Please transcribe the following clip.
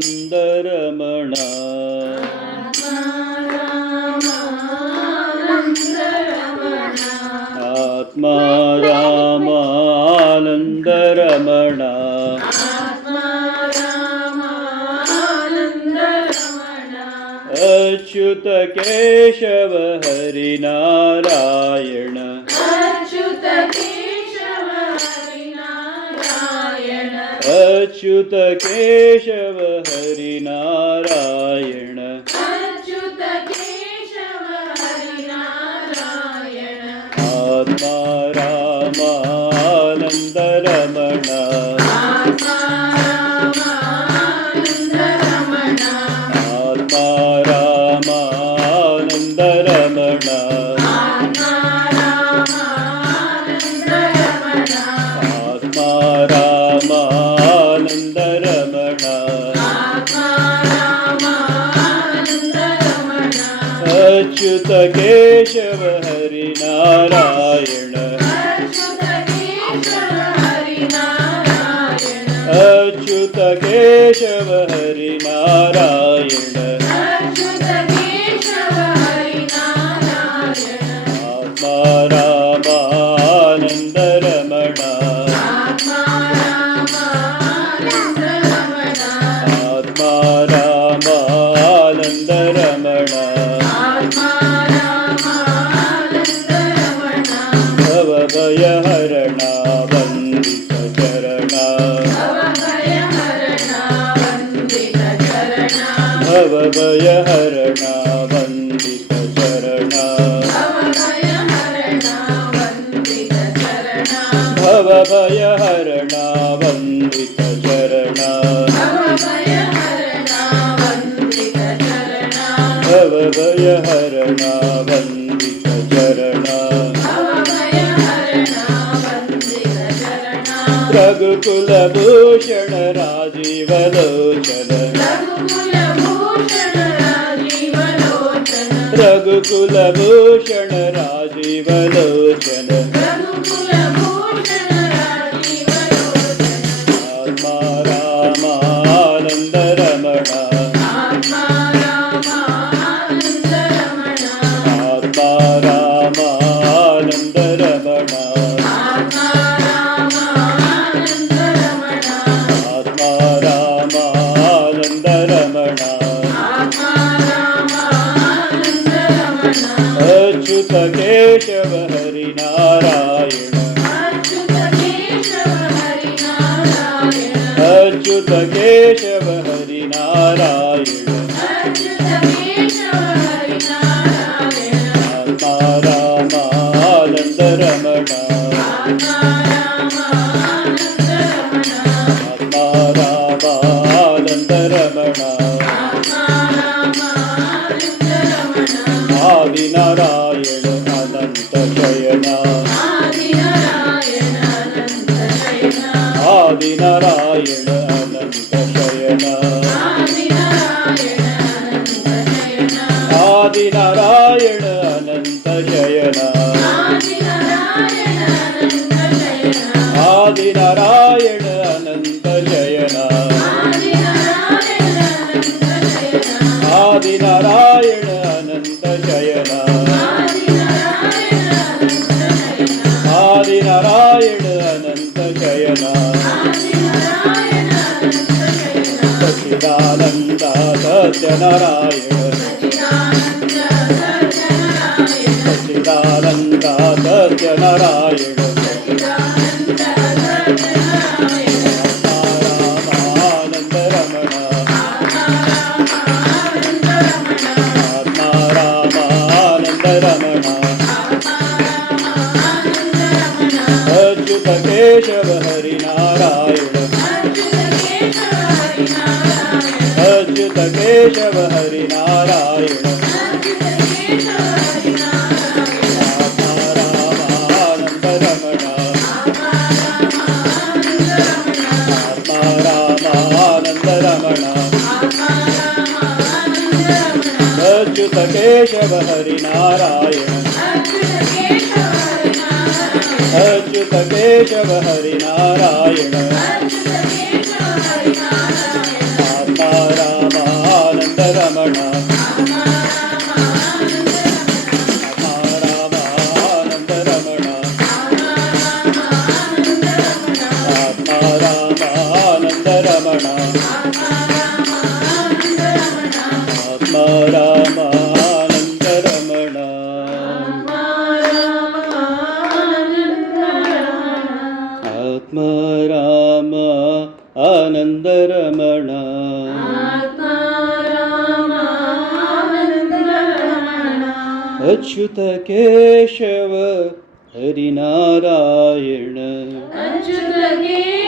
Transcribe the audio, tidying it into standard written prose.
ಆತ್ಮಾರಾಮಾನಂದರಮಣ ಆತ್ಮಾರಾಮಾನಂದರಮಣ ಅಚ್ಯುತ ಕೇಶವ ಹರಿನಾರಾಯಣ ಅಚ್ಯುತ ಕೇಶವ ಹರಿನಾರಾಯಣ ಆತ್ಮಾರಾಮಾನಂದರಮಣ ಆತ್ಮಾರಾಮಾನಂದರಮಣ ಆತ್ಮಾರಾಮಾನಂದರಮಣ ಅಚ್ಯುತ ಕೇಶವ ಹರಿನಾರಾಯಣ ಅಚ್ಯುತ ಕೇಶವ ಹರಿನಾರಾಯಣ ಆತ್ಮಾರಾಮಾನಂದರಮಣ ಆತ್ಮಾರಾಮಾನಂದರಮಣ ಭವಭಯಹರಣ ವಂದಿತ ಚರಣ ಭವಭಯಹರಣ ವಂದಿತ ಚರಣ ಭವಭಯಹರಣ ವಂದಿತ ಚರಣ ಭವಭಯಹರಣ ವಂದಿತ ಚರಣ ರಘುಕುಲಭೂಷಣ ರಾಜೀವಲೋಚನ ರಘುಕುಲಭೂಷಣ ರಾಜೀವಲೋಚನ ಆತ್ಮಾರಾಮಾನಂದರಮಣ ಆತ್ಮಾರಾಮಾನಂದರಮಣ ಆತ್ಮಾರಾಮಾನಂದರಮಣ ಅಚ್ಯುತ ಕೇಶವ ಹರಿನಾರಾಯಣ ಅಚ್ಯುತ ಕೇಶವ ಹರಿನಾರಾಯಣ ಆತ್ಮಾರಾಮಾನಂದರಮಣ ಆತ್ಮಾರಾಮಾನಂದರಮಣ ಆದಿನಾರಾಯಣ ಅನಂತ ಶಯನ ಆದಿನಾರಾಯಣ ಅನಂತ ಶಯನ ಆದಿನಾರಾಯಣ ಅನಂತ ಶಯನ ಆದಿನಾರಾಯಣ ಅನಂತ ಶಯನ ಆದಿನಾರಾಯಣ ಅನಂತ ಶಯನ ಆದಿನಾರಾಯಣ ಅನಂತ ಶಯನ ಸಚ್ಚಿದಾನಂದ ಸತ್ಯನಾರಾಯಣ ಸಚ್ಚಿದಾನಂದ ಸತ್ಯನಾರಾಯಣ ಆತ್ಮಾರಾಮಾನಂದರಮಣ ಆತ್ಮಾರಾಮಾನಂದರಮಣ ಅಚ್ಯುತ ಕೇಶವ ಹರಿನಾರಾಯಣ ಅಚ್ಯುತ ಕೇಶವ ಹರಿನಾರಾಯಣ ಆತ್ಮಾರಾಮಾನಂದರಮಣ ಆತ್ಮಾರಾಮಾನಂದರಮಣ ಅಚ್ಯುತ ಕೇಶವ ಹರಿನಾರಾಯಣ अच्युत केशव हरिनारायण आत्मा रामानंद रमण आत्मा रामानंद रमण आत्मा रामानंद रमण आत्मा रामानंद रमण आत्मा राम आनंद रमण अच्युत केशव हरिनारायण अच्युत केशव